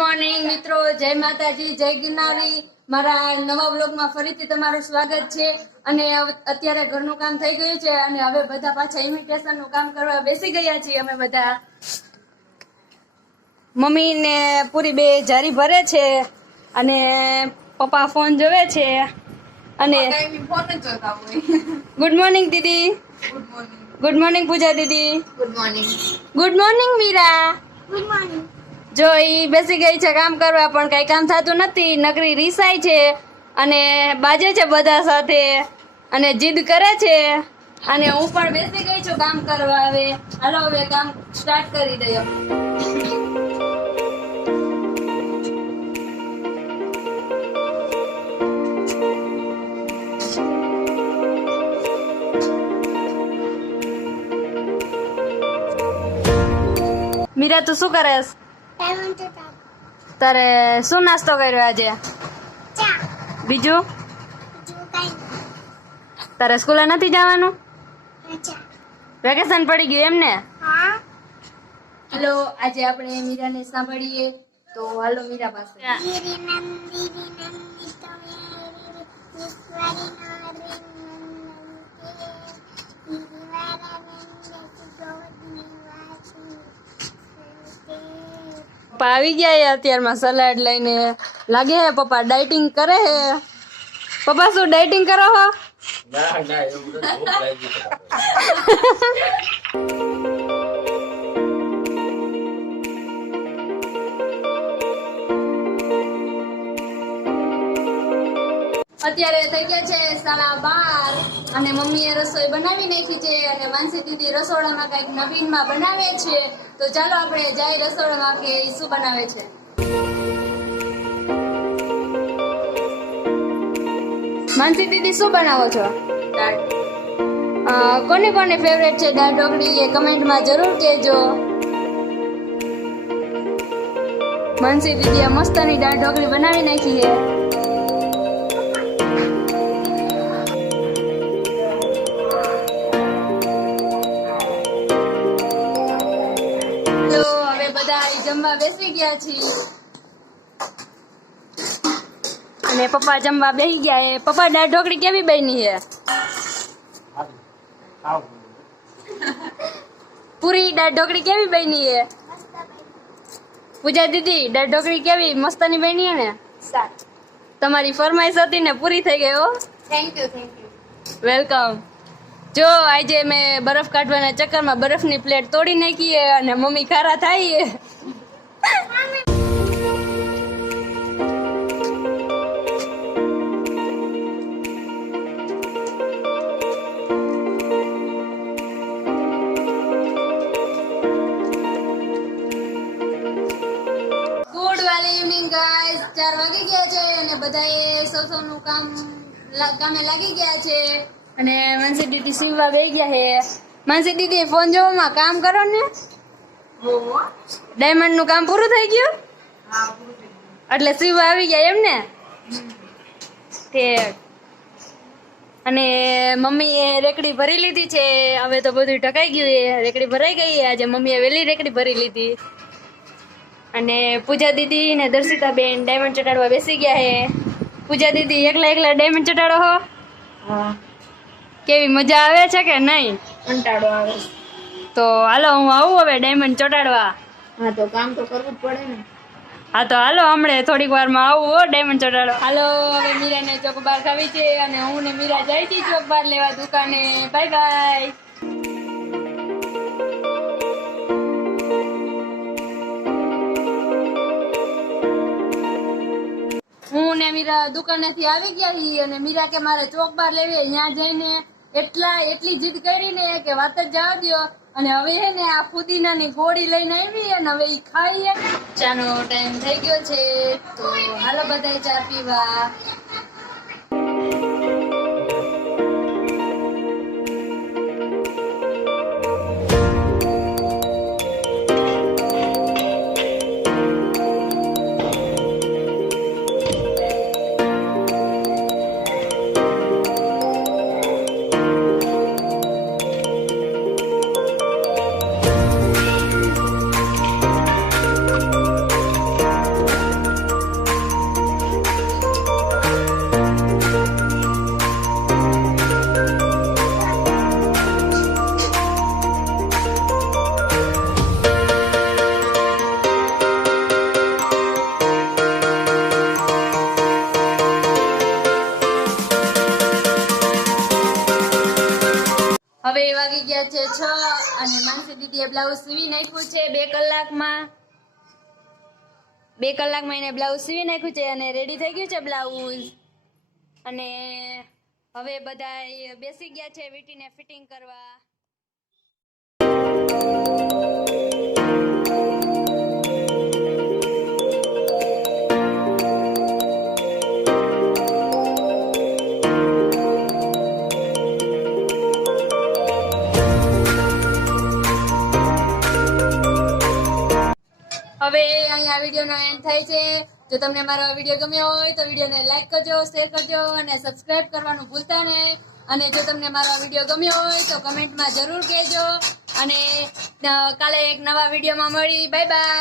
Morning મિત્રો, જય માતાજી, જય ગિરનારી। મારા નવા વ્લોગમાં ફરીથી તમારું સ્વાગત છે। અને અત્યારે ઘરનું કામ થઈ ગયું છે અને હવે બધા પાછા ઇમિટેશનનું કામ કરવા બેસી ગયા છીએ અમે બધા। મમ્મી ને પૂરી બે જારી ભરે છે અને પપ્પા ફોન જોવે છે અને ગુડ મોર્નિંગ દીદી। ગુડ મોર્નિંગ પૂજા દીદી। Good morning Meera. જો ઈ બેસી ગઈ છે કામ કરવા, પણ કઈ કામ થતું નથી, નકરી રીસાય છે અને બાજે છે બધા સાથે અને જીદ કરે છે અને હું પણ બેસી ગઈ છું કામ કરવા। હવે હાલો હવે કામ સ્ટાર્ટ કરી દઈએ। મીરા તું શું કરેસ? તારે શું નાસ્તો કર્યો આજે? બીજું તારે સ્કૂલે નથી જવાનું? વેકેશન પડી ગયું એમ ને? હાલો આજે આપણે મીરાને સાંભળીએ, તો હાલો મીરા પાસે। પપ્પા આવી ગયા અત્યારમાં સલાડ લઈને, લાગે હે પપ્પા ડાયટિંગ કરે હે। પપ્પા શું ડાયટિંગ કરો હો? અત્યારે થઈ ગયા છે 12:30 અને મમ્મીએ રસોઈ બનાવી નાખી છે અને માનસી દીદી રસોડામાં કઈક નવીનમાં બનાવે છે, તો ચાલો આપણે જાય રસોડામાં કે શું બનાવે છે। માનસી દીદી શું બનાવો છો? કોની કોની ફેવરેટ છે દાળ ઢોકળી એ કમેન્ટમાં જરૂર કહેજો। માનસી દીદીએ મસ્તની દાળ ઢોકળી બનાવી નાખી છે। જમવા બેસી ગયા છીએ અને પપ્પા જમવા બેસી ગયા છે। પપ્પા દાળ ઢોકળી કેવી બની છે? પૂરી દાળ ઢોકળી કેવી બની છે? પૂજા દીદી દાળ ઢોકળી કેવી મસ્તની બની છે ને? તમારી ફરમાઈશ હતી ને પૂરી થઈ ગઈ હો। Thank you welcome. જો આજે મેં બરફ કાઢવાના ચક્કરમાં બરફની પ્લેટ તોડી નાખી છે અને મમ્મી ખારા થાય છે। ઇવનિંગ ગાઈસ, 4 વાગી ગયા છે અને બધાએ સૌનું કામે લાગી ગયા છે અને માનસી દીદી સીવવા બેસી ગયા છે। માનસી દીદી ફોન જોવામાં કામ કરો ને? ડાયમંડ નું કામ પૂરું થઈ ગયું? એટલે સીવવા આવી ગયા એમ ને? અને મમ્મીએ રેકડી ભરી લીધી છે, હવે તો બધું ઢકાઈ ગયું છે, રેકડી ભરાઈ ગઈ। આજે મમ્મીએ વેલી રેકડી ભરી લીધી અને પૂજા દીદી ને દર્શિતા બેન ડાયમંડ ચટાડવા બેસી ગયા છે। પૂજા દીદી એકલા ડાયમંડ ચટાડો હો? કેવી મજા આવે છે કે નહીં? કંટાળો આવે। તો હાલો હું આવું હવે ડાયમંડ ચટાડવા। હા તો કામ તો કરવું જ પડે ને। હા તો હાલો હમણાં થોડીક વારમાં આવું હો ડાયમંડ ચટાડો। હાલો હવે મીરાને ચોકબાર ખાવી છે અને હું ને મીરા જાય છે ચોકબાર લેવા દુકાને। Bye bye. હું ને મીરા દુકાનેથી આવી ગયા છીએ અને મીરા કે મારે ચોકબાર લેવી, ત્યાં જઈને એટલી જીદ કરીને કે વાત જ જવા દો। અને હવે હે ને આ ફુદીનાની ગોળી લઈને આવી અને હવે ઈ ખાઈએ। ચાનો ટાઈમ થઈ ગયો છે, તો હાલો બધાય ચા પીવા। બ્લાઉઝ સીવી નાખ્યું છે 2 કલાકમાં. 2 કલાકમાં એને બ્લાઉઝ સીવી નાખ્યું છે અને રેડી થઈ ગયું છે બ્લાઉઝ. અને હવે બધા બેસી ગયા છે વીટીને ફિટિંગ કરવા. હવે અહીંયા વિડીયોનો એન્ડ થાય છે. જો તમને મારો વિડીયો ગમ્યો હોય તો વિડીયોને લાઈક કરજો, શેર કરજો અને સબસ્ક્રાઇબ કરવાનું ભૂલતા નહીં. અને જો તમને મારો વિડીયો ગમ્યો હોય તો કમેન્ટમાં જરૂર કહેજો. અને કાલે એક નવા વિડીયોમાં મળી. Bye bye.